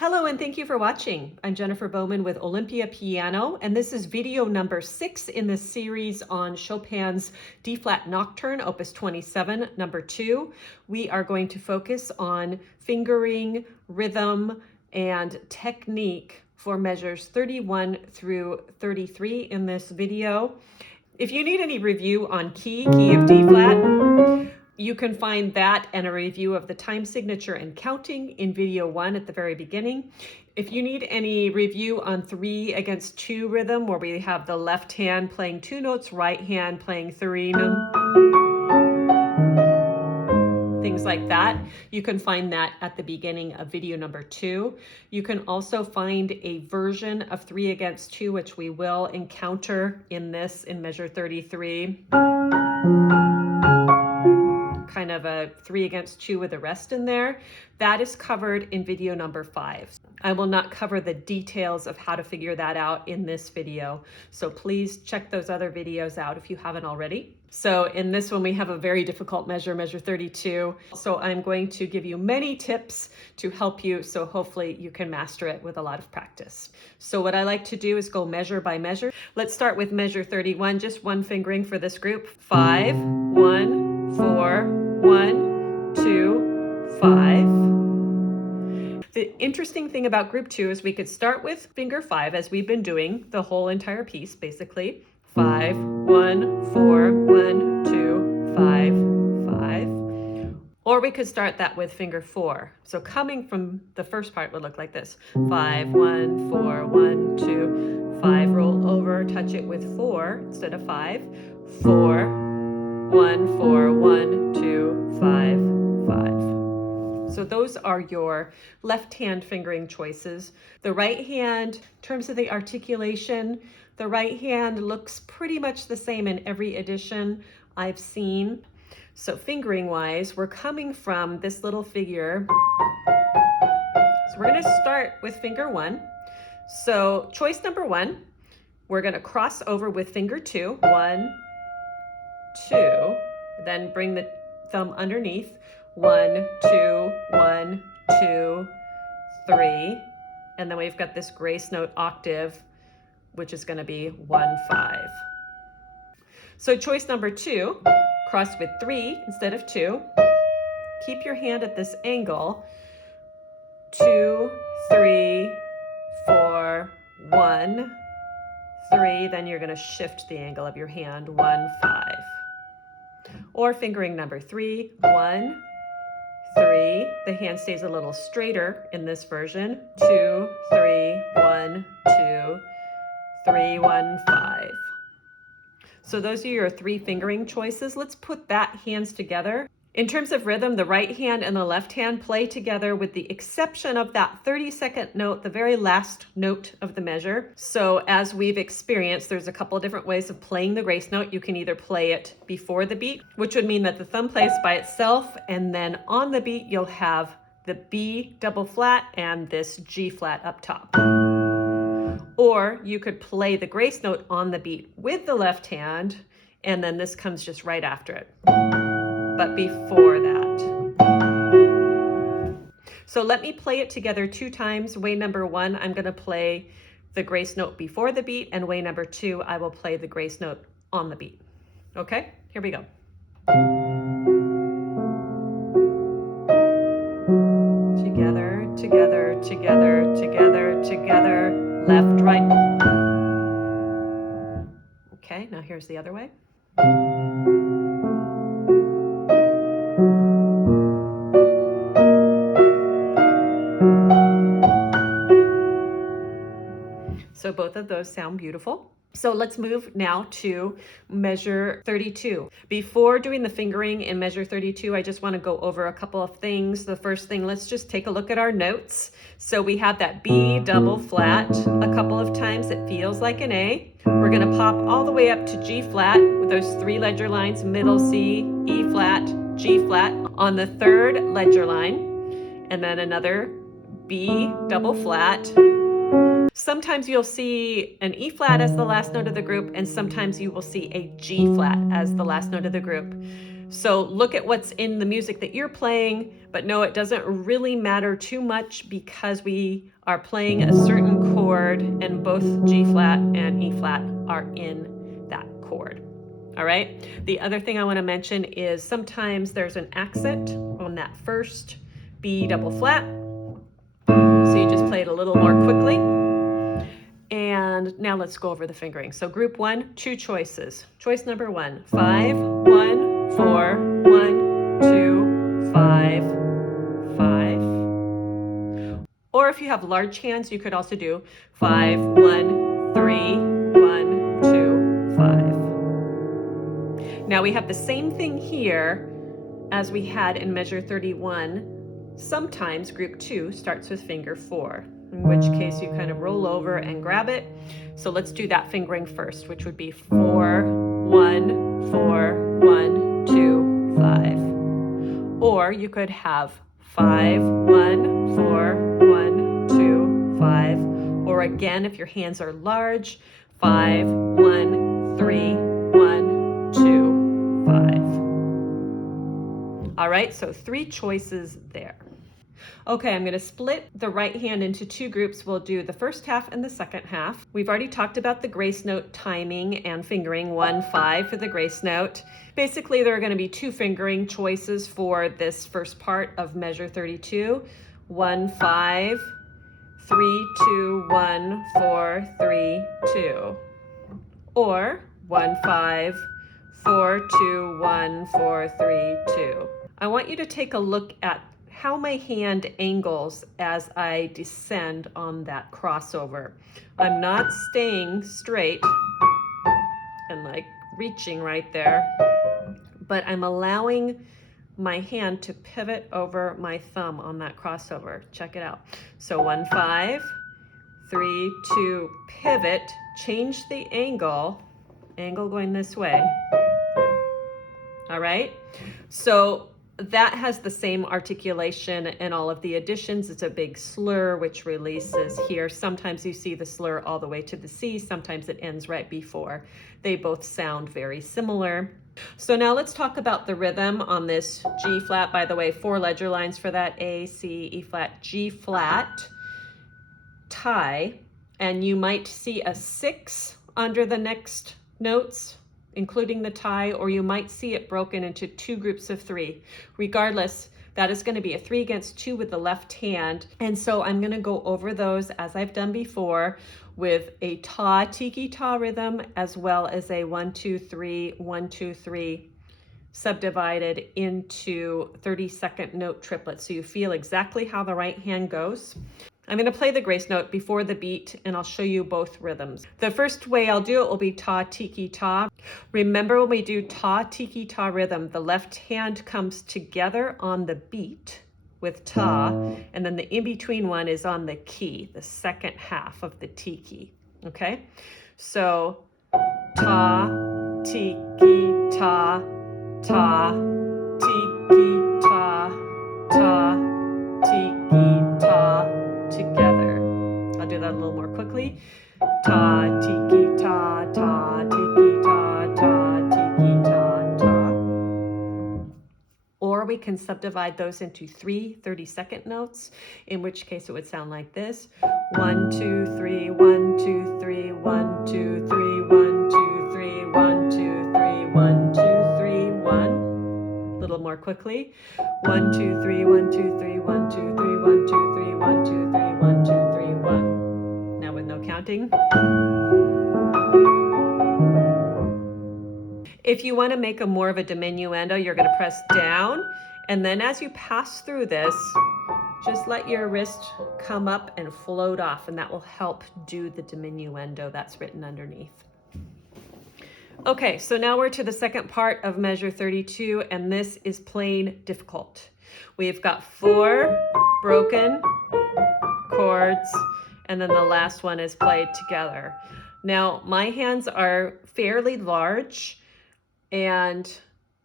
Hello and thank you for watching. I'm Jennifer Bowman with Olympia Piano, and this is video number 6 in the series on Chopin's D-flat Nocturne, Opus 27, number 2. We are going to focus on fingering, rhythm, and technique for measures 31 through 33 in this video. If you need any review on key of D-flat, you can find that and a review of the time signature and counting in video 1 at the very beginning. If you need any review on 3 against 2 rhythm, where we have the left hand playing 2 notes, right hand playing 3 notes, things like that, you can find that at the beginning of video number 2. You can also find a version of 3 against 2, which we will encounter in measure 33. Kind of a 3 against 2 with a rest in there. That is covered in video number 5. I will not cover the details of how to figure that out in this video, so please check those other videos out if you haven't already. So in this one we have a very difficult measure 32. So I'm going to give you many tips to help you, so hopefully you can master it with a lot of practice. So what I like to do is go measure by measure. Let's start with measure 31, just one fingering for this group. 5, 1, 4, 1, 2, 5. The interesting thing about group 2 is we could start with finger 5, as we've been doing the whole entire piece, basically. 5, 1, 4, 1, 2, 5, 5. Or we could start that with finger 4. So coming from the first part would look like this. 5, 1, 4, 1, 2, 5. Roll over, touch it with 4 instead of 5. 4, 1, 4, 1, 2, 5, 5. So those are your left hand fingering choices. The right hand, in terms of the articulation, the right hand looks pretty much the same in every edition I've seen. So fingering wise, we're coming from this little figure. So we're going to start with finger 1. So choice number 1, we're going to cross over with finger 2. 1, 2, then bring the thumb underneath. 1, 2, 1, 2, 3. And then we've got this grace note octave, which is going to be 1, 5. So choice number 2, cross with 3 instead of 2. Keep your hand at this angle. 2, 3, 4, 1, 3. Then you're going to shift the angle of your hand. 1, 5. Or fingering number 3, 1, 3. The hand stays a little straighter in this version. 2, 3, 1, 2, 3, 1, 5. So those are your 3 fingering choices. Let's put that hands together. In terms of rhythm, the right hand and the left hand play together with the exception of that 30-second note, the very last note of the measure. So as we've experienced, there's a couple of different ways of playing the grace note. You can either play it before the beat, which would mean that the thumb plays by itself, and then on the beat you'll have the B double flat and this G flat up top. Or you could play the grace note on the beat with the left hand, and then this comes just right after it, but before that. So let me play it together 2 times. Way number 1, I'm going to play the grace note before the beat, and way number 2, I will play the grace note on the beat. Okay, here we go. Together, together, together, together, together. Left, right. Okay, now here's the other way. So both of those sound beautiful. So let's move now to measure 32. Before doing the fingering in measure 32, I just want to go over a couple of things. The first thing, let's just take a look at our notes. So we have that B double flat a couple of times. It feels like an A. We're going to pop all the way up to G flat with those 3 ledger lines, middle C, E flat, G flat on the 3rd ledger line, and then another B double flat. Sometimes you'll see an E flat as the last note of the group, and sometimes you will see a G flat as the last note of the group. So look at what's in the music that you're playing, but no, it doesn't really matter too much because we are playing a certain chord and both G flat and E flat are in that chord. All right. The other thing I want to mention is sometimes there's an accent on that first B double flat. So you just play it a little more quickly. And now let's go over the fingering. So group 1, 2 choices. Choice number 1, 5, 1, 4, 1, 2, 5, 5. Or if you have large hands, you could also do 5, 1, 3, 1, 2, 5. Now we have the same thing here as we had in measure 31. Sometimes group 2 starts with finger 4, in which case you kind of roll over and grab it. So let's do that fingering first, which would be 4, 1, 4, 1, 2, 5. Or you could have 5, 1, 4, 1, 2, 5. Or again, if your hands are large, 5, 1, 3, 1, 2, 5. All right, so 3 choices there. Okay, I'm going to split the right hand into 2 groups. We'll do the first half and the second half. We've already talked about the grace note timing and fingering, 1, 5 for the grace note. Basically, there are going to be 2 fingering choices for this first part of measure 32. 1, 5, 3, 2, 1, 4, 3, 2. Or 1, 5, 4, 2, 1, 4, 3, 2. I want you to take a look at how my hand angles as I descend on that crossover. I'm not staying straight and like reaching right there, but I'm allowing my hand to pivot over my thumb on that crossover. Check it out. So 1, 5, 3, 2, pivot, change the angle going this way. All right, so that has the same articulation in all of the additions. It's a big slur which releases here. Sometimes you see the slur all the way to the C, sometimes it ends right before. They both sound very similar. So now let's talk about the rhythm on this G flat. By the way, 4 ledger lines for that: A, C, E flat, G flat, tie, and you might see a 6 under the next notes, including the tie, or you might see it broken into 2 groups of 3. Regardless, that is going to be a 3 against 2 with the left hand. And so I'm going to go over those as I've done before with a ta, tiki ta rhythm, as well as a 1, 2, 3, 1, 2, 3 subdivided into 30-second note triplets. So you feel exactly how the right hand goes. I'm going to play the grace note before the beat, and I'll show you both rhythms. The first way I'll do it will be ta, tiki, ta. Remember, when we do ta, tiki, ta rhythm, the left hand comes together on the beat with ta, and then the in-between one is on the key, the second half of the tiki, okay? So ta, tiki, ta, ta, tiki, ta, ta, tiki, ta, together. I'll do that a little more quickly. Ta, tiki, ta, ta, tiki, ta, ta, tiki, ta, ta. Or we can subdivide those into 3 30-second notes, in which case it would sound like this. 1, 2, 3, 1, 2, 3, 1, 2, 3, 1, 2, 3, 1, 2, 3, 1, 2, 3, 1. A little more quickly. 1, 2, 3, 1, 2, 3, 1, 2, 3, 1, 2, 3, 1, 2, 3, 1, 2, 3, 1. Now with no counting. If you want to make a more of a diminuendo, you're going to press down, and then as you pass through this, just let your wrist come up and float off, and that will help do the diminuendo that's written underneath. Okay, so now we're to the second part of measure 32, and this is plain difficult. We've got 4 broken chords, and then the last one is played together. Now, my hands are fairly large, and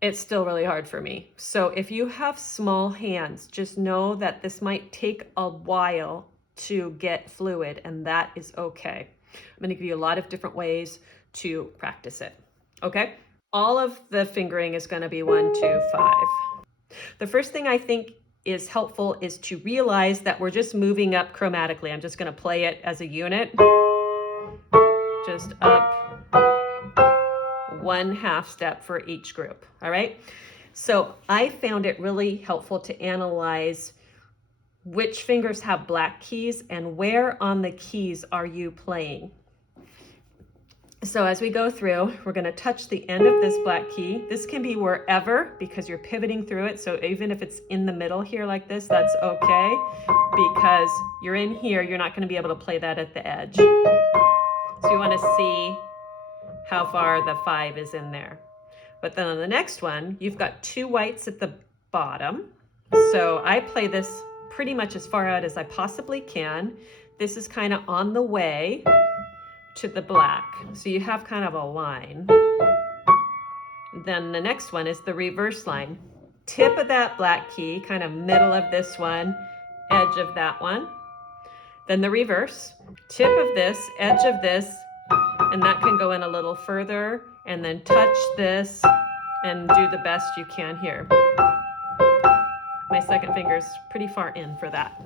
it's still really hard for me. So if you have small hands, just know that this might take a while to get fluid, and that is okay. I'm going to give you a lot of different ways to practice it. Okay? All of the fingering is going to be 1, 2, 5. The first thing I think is helpful is to realize that we're just moving up chromatically. I'm just going to play it as a unit. Just up 1/2 step for each group. All right. So I found it really helpful to analyze which fingers have black keys and where on the keys are you playing. So as we go through, we're going to touch the end of this black key. This can be wherever because you're pivoting through it. So even if it's in the middle here like this, that's okay, because you're in here, you're not going to be able to play that at the edge. So you want to see how far the 5 is in there. But then on the next one, you've got 2 whites at the bottom. So I play this pretty much as far out as I possibly can. This is kind of on the way to the black. So you have kind of a line. Then the next one is the reverse line. Tip of that black key, kind of middle of this one, edge of that one. Then the reverse, tip of this, edge of this, and that can go in a little further, and then touch this and do the best you can here. My second finger's pretty far in for that.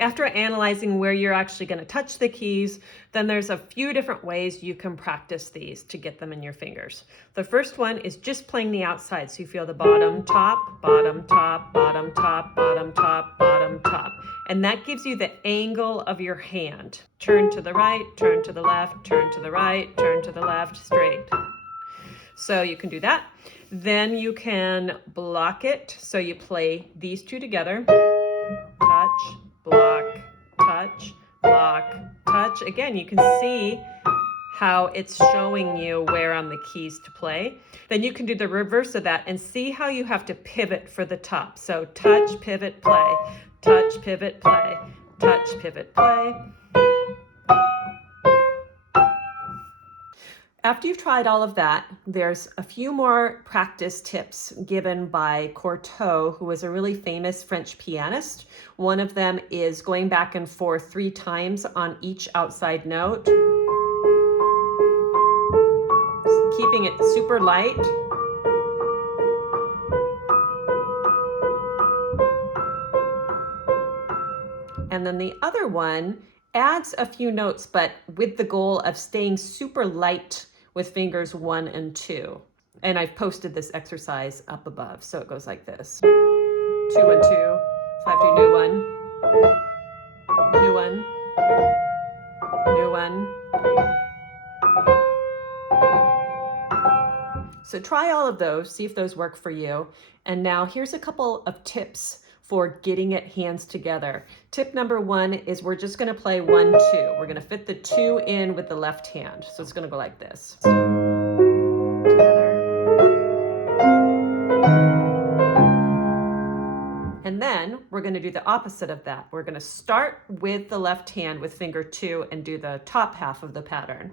After analyzing where you're actually going to touch the keys, then there's a few different ways you can practice these to get them in your fingers. The first one is just playing the outside. So you feel the bottom, top, bottom, top, bottom, top, bottom, top, bottom, top. And that gives you the angle of your hand. Turn to the right, turn to the left, turn to the right, turn to the left, straight. So you can do that. Then you can block it. So you play these two together. Touch, block, touch, block, touch. Again, you can see how it's showing you where on the keys to play. Then you can do the reverse of that and see how you have to pivot for the top. So touch, pivot, play, touch, pivot, play, touch, pivot, play. After you've tried all of that, there's a few more practice tips given by Courteau, who was a really famous French pianist. One of them is going back and forth 3 times on each outside note, keeping it super light. And then the other one adds a few notes, but with the goal of staying super light with fingers 1 and 2. And I've posted this exercise up above. So it goes like this. 2 and 2, 5, 2, new 1, new 1, new 1. So try all of those, see if those work for you. And now here's a couple of tips for getting it hands together. Tip number 1 is we're just going to play 1, 2. We're going to fit the 2 in with the left hand. So it's going to go like this. Together. And then we're going to do the opposite of that. We're going to start with the left hand with finger 2 and do the top half of the pattern.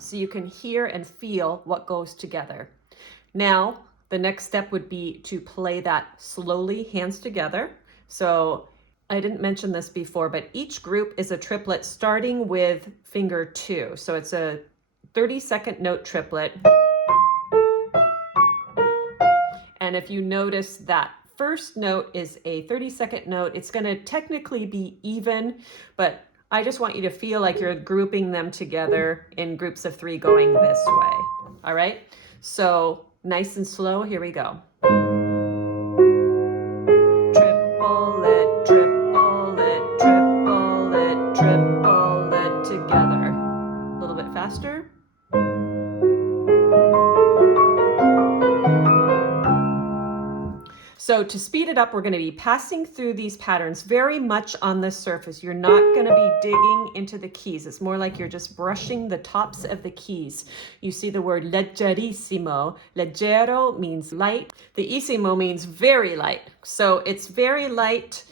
So you can hear and feel what goes together. Now, the next step would be to play that slowly, hands together. So I didn't mention this before, but each group is a triplet starting with finger 2. So it's a 30-second note triplet. And if you notice that first note is a 30-second note, it's going to technically be even, but I just want you to feel like you're grouping them together in groups of 3 going this way. All right? So nice and slow, here we go. Triplet, triplet, triplet, triplet together. A little bit faster. So to speed it up, we're going to be passing through these patterns very much on the surface. You're not going to be digging into the keys. It's more like you're just brushing the tops of the keys. You see the word leggerissimo. Leggero means light. The issimo means very light. So it's very light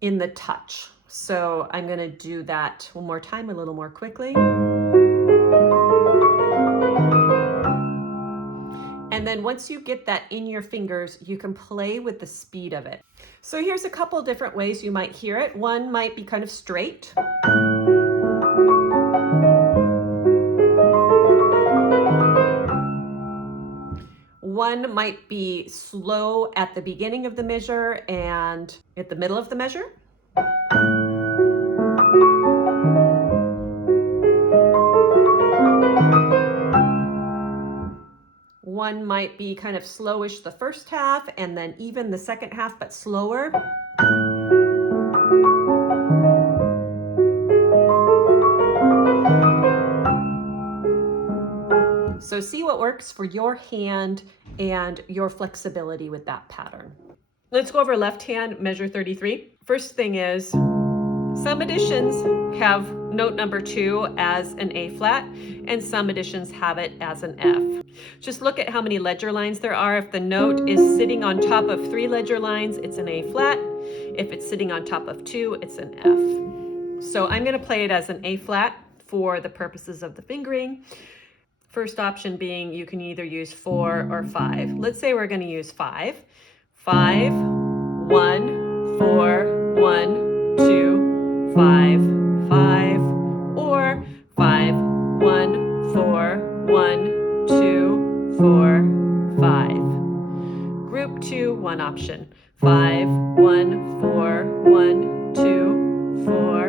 in the touch. So I'm going to do that one more time, a little more quickly. And And then once you get that in your fingers, you can play with the speed of it. So here's a couple different ways you might hear it. One might be kind of straight. One might be slow at the beginning of the measure and at the middle of the measure. One might be kind of slowish the first half and then even the second half, but slower. So see what works for your hand and your flexibility with that pattern. Let's go over left hand, measure 33. First thing is, some editions have note number 2 as an A flat, and some editions have it as an F. Just look at how many ledger lines there are. If the note is sitting on top of 3 ledger lines, it's an A flat. If it's sitting on top of 2, it's an F. So I'm going to play it as an A flat for the purposes of the fingering. First option being you can either use 4 or 5. Let's say we're going to use 5. 5, 1, 4, 1, 2, 5, 5, or 5, 1, 4, 1, 2, 4, 5. Group 2, one option. 5, 1, 4, 1, 2, 4.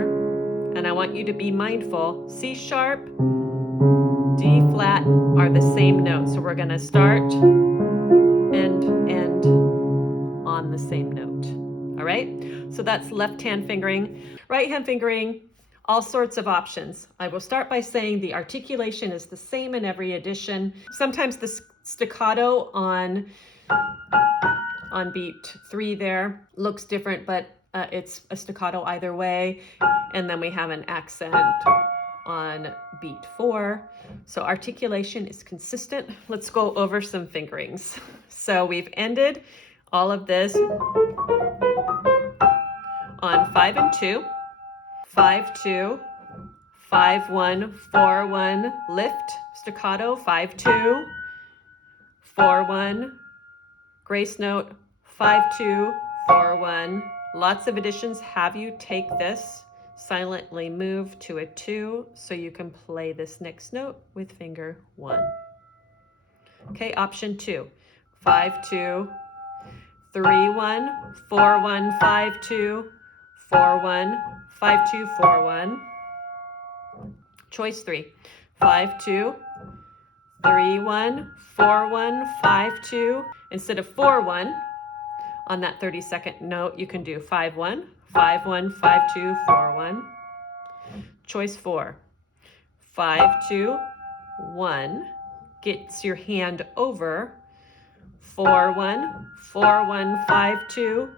And I want you to be mindful. C sharp, D flat are the same note. So we're going to start and end on the same note. All right? So that's left hand fingering. Right hand fingering, all sorts of options. I will start by saying the articulation is the same in every edition. Sometimes the staccato on beat 3 there looks different, but it's a staccato either way. And then we have an accent on beat 4. So articulation is consistent. Let's go over some fingerings. So we've ended all of this on 5 and 2, 5, 2, 5, 1, 4, 1, lift, staccato, 5, 2, 4, 1, grace note, 5, 2, 4, 1. Lots of editions have you take this, silently move to a 2 so you can play this next note with finger 1. Okay, option 2, 5, 2, 3, 1, 4, 1, 5, 2, 4, 1, 5, 2, 4, 1. Choice 3, 5, 2, 3, 1, 4, 1, 5, 2. Instead of 4, 1, on that 32nd note, you can do 5, 1, 5, 1, 5, 2, 4, 1. Choice 4, 5, 2, 1, gets your hand over 4, 1, 4, 1, 5, 2,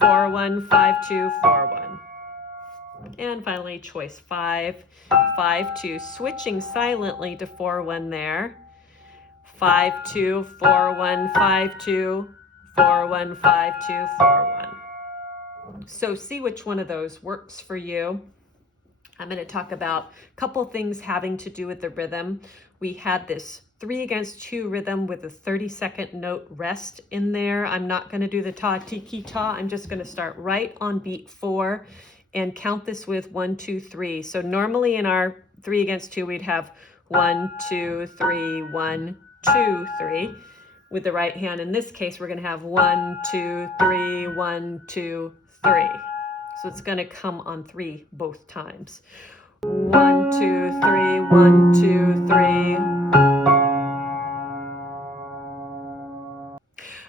4, 1, 5, 2, 4, 1. And finally, choice 5, 5, 2, switching silently to 4, 1 there. 5, 2, 4, 1, 5, 2, 4, 1, 5, 2, 4, 1. So see which one of those works for you. I'm going to talk about a couple things having to do with the rhythm. We had this 3 against 2 rhythm with a 30-second note rest in there. I'm not going to do the ta, tiki, ta. I'm just going to start right on beat 4 and count this with 1, 2, 3. So normally in our 3 against 2, we'd have 1, 2, 3, 1, 2, 3. With the right hand, in this case, we're going to have 1, 2, 3, 1, 2, 3. So it's going to come on 3 both times. 1, 2, 3, 1, 2, 3.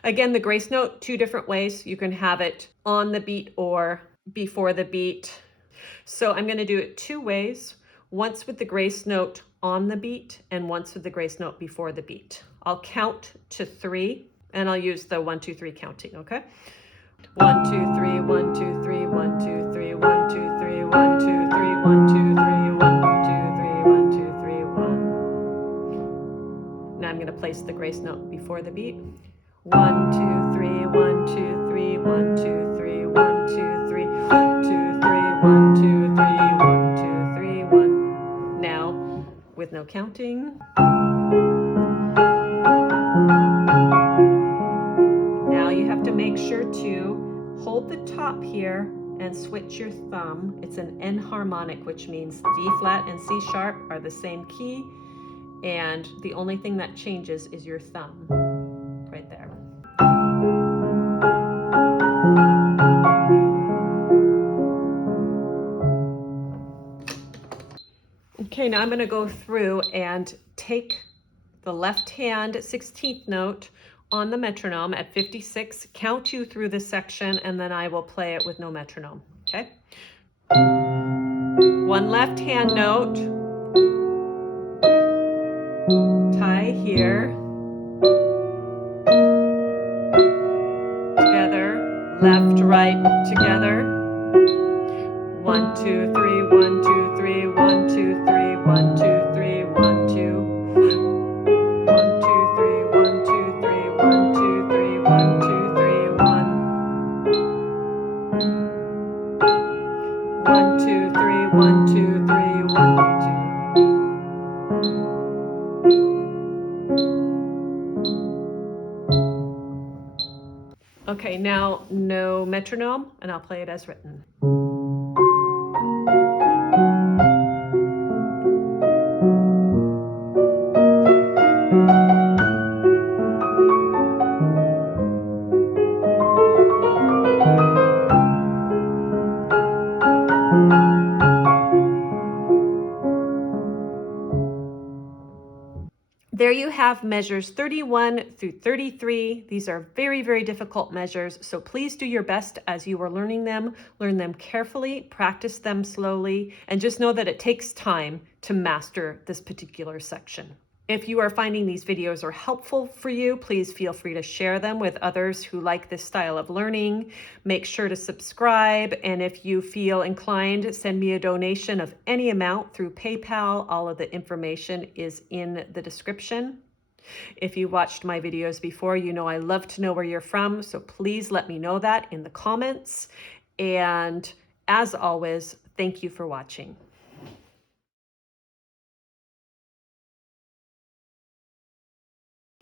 Again, the grace note, 2 different ways. You can have it on the beat or before the beat. So I'm going to do it 2 ways. Once with the grace note on the beat and once with the grace note before the beat. I'll count to 3 and I'll use the 1, 2, 3 counting, okay? 1, 2, 3, 1, 2, 3, 1, 2, 3, 1, 2, 3, 1, 2, 3, 1, 2, 3, 1, 2, 3, 1, 2, 3, 1. Now I'm going to place the grace note before the beat. 1, 2, 3, 1, 2, 3, 1, 2, 3, 1, 2, 3, 1, 2, 3, 1, 2, 3, 1, 2, 3, 1. Now, with no counting. hold the top here and switch your thumb. It's an enharmonic, which means D flat and C sharp are the same key, and the only thing that changes is your thumb right there. Okay, now I'm going to go through and take the left hand 16th note on the metronome at 56, count you through this section, and then I will play it with no metronome, okay? One left hand note, tie here, together, left, right, together. 1, 2, 3, 1, 2, 3, 1, 2, 3, 1, 2, 3, 1, 2. 1, 2, 3, 1, 2, 3, 1, 2, 3, 1, 2, 3, 1. 1, 2, 3, 1, 2, 3, 1, 2. Okay, now no metronome, and I'll play it as written. There you have measures 31 through 33. These are very, very difficult measures, so please do your best as you are learning them. Learn them carefully, practice them slowly, and just know that it takes time to master this particular section. If you are finding these videos are helpful for you, please feel free to share them with others who like this style of learning. Make sure to subscribe, and if you feel inclined, send me a donation of any amount through PayPal. All of the information is in the description. If you watched my videos before, you know I love to know where you're from, so please let me know that in the comments. And as always, thank you for watching.